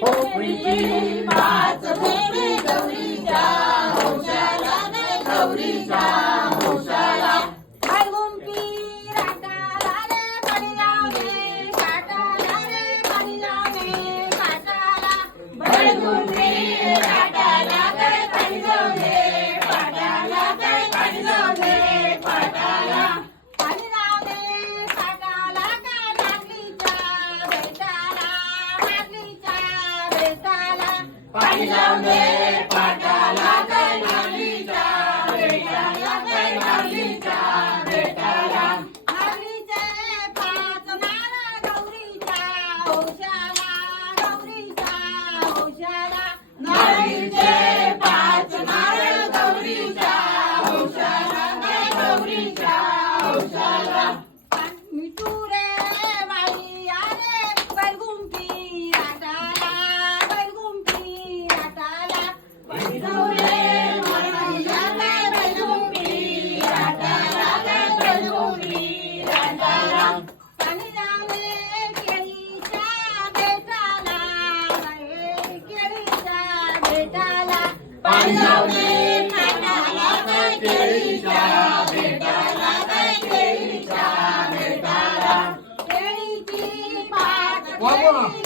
कोकणीची पाच फेरी गौरीच्या down there. না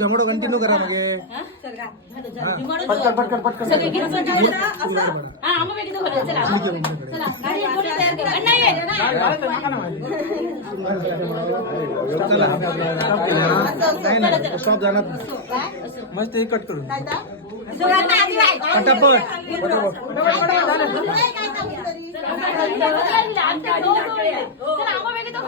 Zomato continue करा मगे. पटकन पटकन पटकन. स्टॉप जाणार मस्त हे कट करू पटापट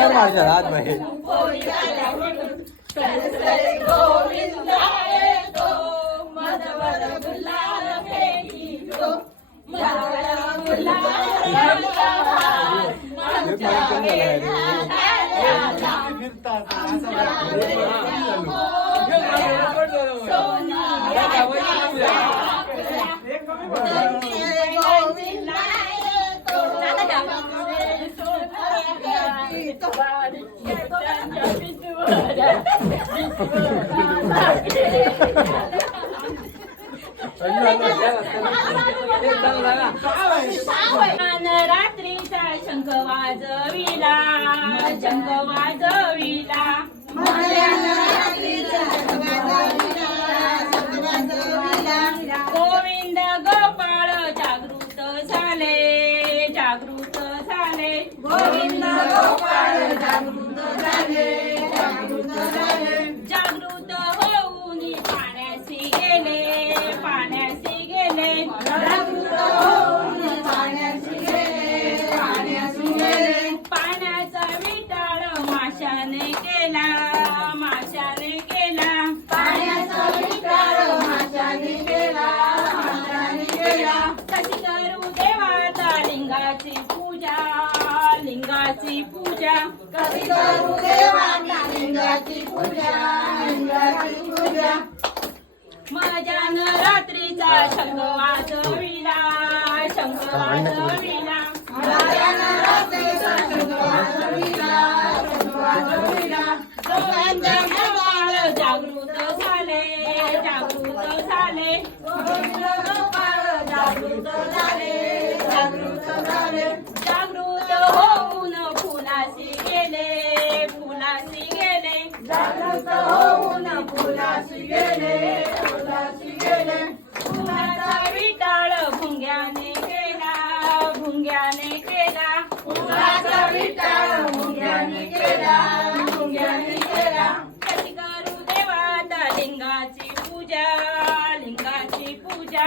सुंदर माझ्या हात बाहेर रात्रीचा शंख वाजविला. शंख वाज केला केला पाण्याचा विकार लिंगाची पूजा लिंगाची पूजा. लिंगाची पूजा मजान रात्रीचा शंख वाजविला शंख वाजविला. मजान रात्रीचा शंख वाजविला शंख वाजविला. झाले, जागृत झाले. जागृत होऊन फुलाशी गेले फुलाशी गेले जागृत होऊन फुलाशी गेले, फुलाशी गेले. फुलाचा विटाळ भुंग्याने केला भुंग्याने केला फुलाचा विटाळ केला, केला. कशी करू देवाता लिंगाची पूजा लिंगाची पूजा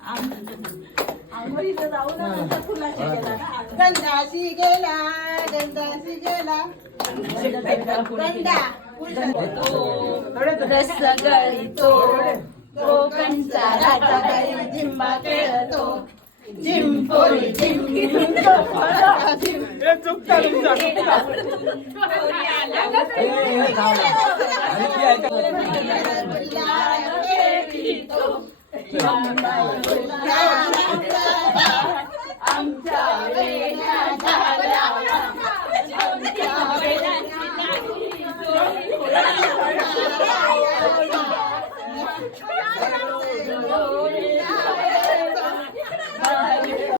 उठला, गोविंद उठला. शंखाच्या नादाने गोविंद उठला, गोविंद उठला. गोविंद गोपाळ आंघोळीला गेला. आंघोळीला जाऊन नंतर फुलाशी गेला ना. गंधाशी गेला गंधाशी गेला गंधा रस गळीतो कोकणचा राजा काही झिंबा खेळतो जिंपोरी जिम 爸爸，爸爸。